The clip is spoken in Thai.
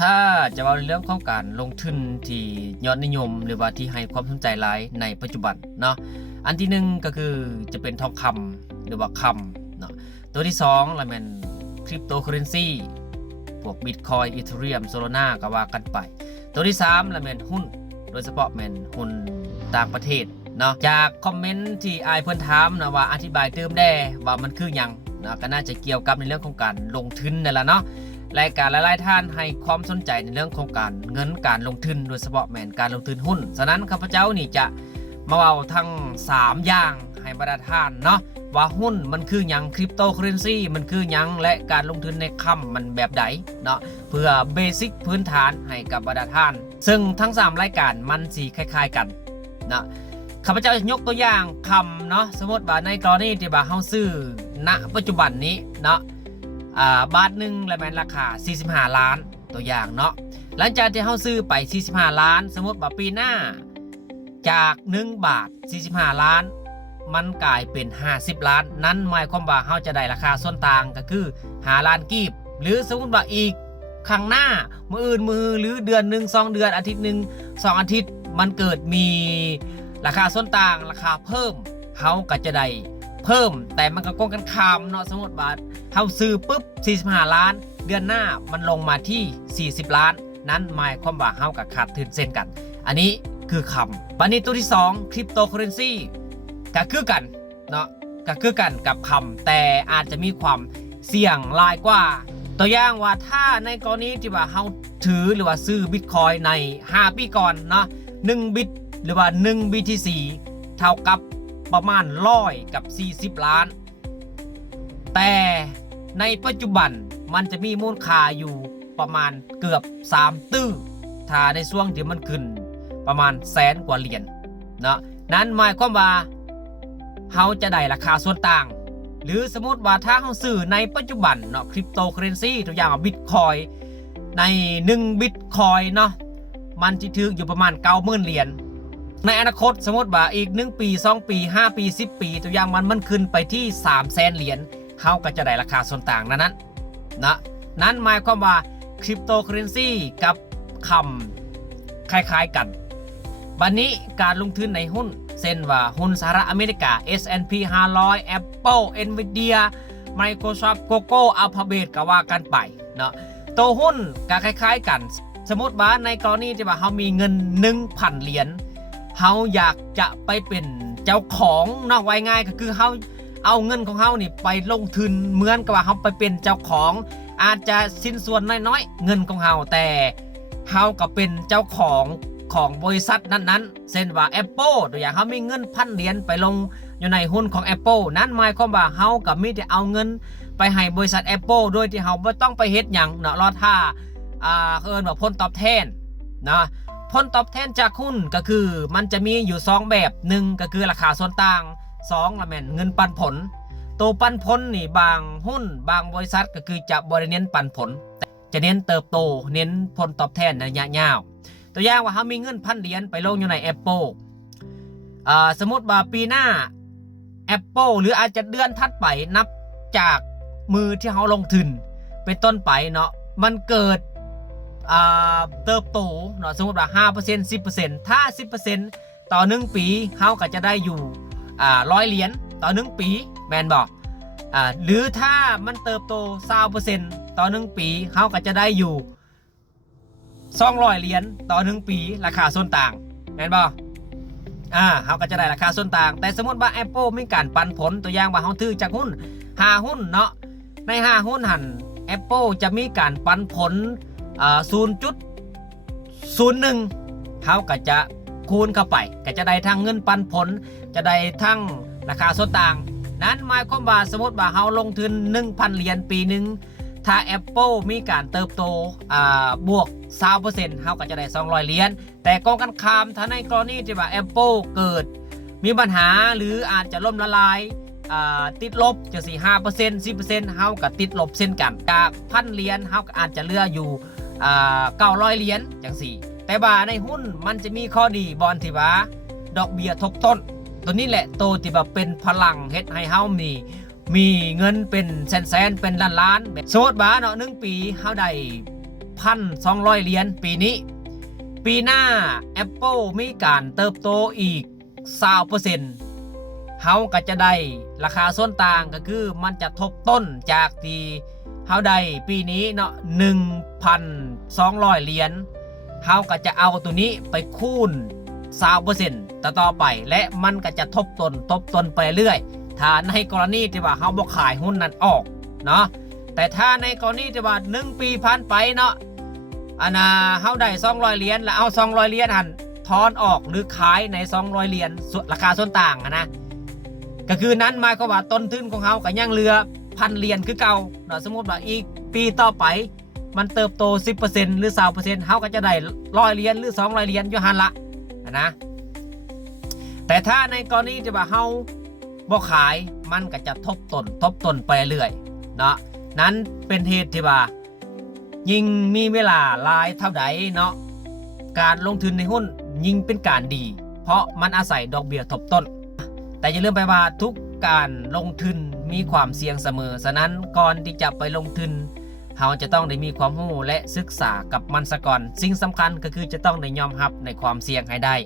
ถ้าจะว่าในเรื่องของการลงทุนที่ยอดนิยมหรือว่าที่ให้ความสนใจหลายในปัจจุบันเนาะอันที่หนึ่งก็คือจะเป็นทองคำหรือว่าคำเนาะตัวที่สองละเป็นคริปโตเคอเรนซีพวกบิตคอยอีเธเรียมโซโลนาก็ว่ากันไปตัวที่สามละเป็นหุ้นโดยเฉพาะเป็นหุ้นต่างประเทศเนาะจากคอมเมนต์ที่อายเพื่อนถามนะว่าอธิบายเติมได้ว่ามันคือหยังนะก็น่าจะเกี่ยวกับในเรื่องของการลงทุนนั่นแหละเนาะรายการหลายๆท่านให้ความสนใจในเรื่องของการเงินการลงทุนโดยเฉพาะแมนการลงทุนหุ้นฉะนั้นข้าพเจ้านี่จะมาเอาทั้ง3อย่างให้บรรดาท่านเนาะว่าหุ้นมันคือหยังคริปโตเคอเรนซีมันคือหยังและการลงทุนในค่ำมันแบบใดเนาะเพื่อเบสิกพื้นฐานให้กับบรรดาท่านซึ่งทั้ง3รายการมันสีคล้ายๆกันนะข้าพเจ้าจะยกตัวอย่างคำเนาะสมมติว่าในกรณีที่ว่าเฮาซื้อณปัจจุบันนี้เนาะบาทหนึ่งและแมนราคา45ล้านตัวอย่างเนาะหลังจากที่เฮาซื้อไป45ล้านสมมติว่าปีหน้าจาก1บาท45ล้านมันกลายเป็น50ล้านนั้นหมายความว่าเฮาจะได้ราคาส่วนต่างก็คือ5ล้านกีบหรือสมมติว่าอีกข้างหน้ามืออื่นมือหรือเดือนหนึ่ง2เดือนอาทิตย์หนึ่ง2อาทิตย์มันเกิดมีราคาส่วนต่างราคาเพิ่มเฮาก็จะได้เพิ่มแต่มันก็โกงกันคามเนาะสมมติว่าเฮาซื้อปุ๊บ45ล้านเดือนหน้ามันลงมาที่40ล้านนั้นหมายความว่าเฮากับขาดทุนเส้นกันอันนี้คือคำบันนี้ตัวที่2คริปโตเคอเรนซีก็คือกันเนาะก็คือกันกับคำแต่อาจจะมีความเสี่ยงหลายกว่าตัวอย่างว่าถ้าในกรณีที่ว่าเฮาถือหรือว่าซื้อบิตคอยใน5ปีก่อนเนาะ1บิตหรือว่า1 BTC เท่ากับประมาณ100กับ40ล้านแต่ในปัจจุบันมันจะมีมูลค่าอยู่ประมาณเกือบ3ตื้อถ้าในช่วงที่มันขึ้นประมาณแสนกว่าเหรียญเนาะนั้นหมายความว่าเฮาจะได้ราคาส่วนต่างหรือสมมติว่าถ้าเฮาซื้อในปัจจุบันเนาะคริปโตเคอเรนซีตัวอย่างบิตคอยใน1บิตคอยเนาะมันจะถึงอยู่ประมาณ 90,000 เหรียญในอนาคตสมมติว่าอีก1ปี2ปี5ปี10ปีตัวอย่างมันขึ้นไปที่300,000 เหรียญเขาก็จะได้ราคาส่วนต่างนั้นนะนั้นหมายความว่าคริปโตเคอเรนซีกับคำคล้ายๆกันบัดนี้การลงทุนในหุ้นเช่นว่าหุ้นสหรัฐอเมริกา S&P 500 Apple Nvidia Microsoft Google Alphabet ก็ว่ากันไปเนาะตัวหุ้นก็คล้ายๆกันสมมติว่าในกรณีที่ว่าเขามีเงิน 1,000 เหรียญเขาอยากจะไปเป็นเจ้าของเนาะไว้ง่ายก็คือเขาเอาเงินของเขานี่ไปลงทุนเหมือนกับว่าเขาไปเป็นเจ้าของอาจจะสิ้นส่วนน้อยๆเงินของเขาแต่เขาก็เป็นเจ้าของบริษัทนั้นๆเช่นว่า Apple ตัวอย่างเขามีเงิน1,000 เหรียญไปลงอยู่ในหุ้นของ Apple นั้นหมายความว่าเขาก็มีแต่เอาเงินไปให้บริษัท Apple โดยที่เขาไม่ต้องไปเฮ็ดหยังเนาะรอท่าเอิ้นว่าผลตอบแทนนะผลตอบแทนจากหุ้นก็คือมันจะมีอยู่2แบบ1ก็คือราคาส่วนต่าง2ละแม่นเงินปันผลตัวปันผลนี่บางหุ้นบางบริษัทก็คือจะบ่ได้เน้นปันผลแต่จะเน้นเติบโตเน้นผลตอบแทนในระยะยาวตัวอย่างว่าเขามีเงิน1,000 เหรียญไปลงอยู่ใน Apple สมมติว่าปีหน้า Apple หรืออาจจะเดือนถัดไปนับจากมือที่เขาลงทุนเป็นต้นไปเนาะมันเกิดเติบโตเนาะสมมติว่า 5% 10% ถ้า 10% ต่อ1ปีเขาก็จะได้อยู่100 เหรียญต่อ1ปีแมนบอกหรือถ้ามันเติบโต 20% ต่อ1ปีเขาก็จะได้อยู่200 เหรียญต่อ1ปีราคาส่วนต่างแมนบอกเขาก็จะได้ราคาส่วนต่างแต่สมมติว่า Apple มีการปันผลตัวอย่างว่าเขาถือจากหุ้น5หุ้นเนาะใน5หุ้นหัน Apple จะมีการปันผล0.01 เขาก็จะคูณเข้าไปก็จะได้ทั้งเงินปันผลจะได้ทั้งราคาส่วนต่างนั้นหมายความว่าสมมติว่าเขาลงทุน 1,000 เหรียญปีหนึ่งถ้า Apple มีการเติบโตบวก 20% เขาก็จะได้200 เหรียญแต่กองกันข้ามถ้าในกรณีที่ว่า Apple เกิดมีปัญหาหรืออาจจะล่มละลายติดลบจะ5% 10% เขาก็ติดลบเช่นกันจาก 1,000 เหรียญเขาก็อาจจะเหลืออยู่900 เหรียญจังสี่แต่ว่าในหุ้นมันจะมีข้อดีบอลที่ว่าดอกเบี้ยทบต้นตัวนี้แหละโตที่แบบเป็นพลังเฮ็ดให้เฮามีเงินเป็นแสนเป็นล้านสมมติว่าเนาะ1ปีเฮาได้ 1,200 เหรียญปีนี้ปีหน้า Apple มีการเติบโตอีก 20%เฮาก็จะได้ราคาส่วนต่างก็คือมันจะทบต้นจากที่เฮาได้ปีนี้เนาะ 1,200 เหรียญเฮาก็จะเอาตัวนี้ไปคูณ 20% ต่อไปและมันก็จะทบต้นไปเรื่อยถ้าในกรณีที่ว่าเฮาบ่ขายหุ้นนั้นออกเนาะแต่ถ้าในกรณีที่ว่า1ปีผ่านไปเนาะเฮาได้200เหรียญแล้วเอา200เหรียญหันถอนออกหรือขายใน200เหรียญราคาส่วนต่างนะก็คือนั้นหมายความว่าต้นทุนของเฮาก็ยังเหลือ1,000เหรียญคือเก่าเนาะสมมุติว่าอีกปีต่อไปมันเติบโต 10% หรือ 20% เฮาก็จะได้100เหรียญหรือ200เหรียญอยู่หั่นละนะแต่ถ้าในกรณีที่ว่าเฮาบ่ขายมันก็จะทบต้นไปเรื่อยเนาะนั้นเป็นเหตุที่ว่ายิ่งมีเวลาหลายเท่าใดเนาะการลงทุนในหุ้นยิ่งเป็นการดีเพราะมันอาศัยดอกเบี้ยทบต้นแต่อย่าลืมไปว่าทุกการลงทุนมีความเสี่ยงเสมอฉะนั้นก่อนที่จะไปลงทุนเราจะต้องได้มีความรู้และศึกษากับมันซะก่อนสิ่งสำคัญก็คือจะต้องได้ยอมรับในความเสี่ยงให้ได้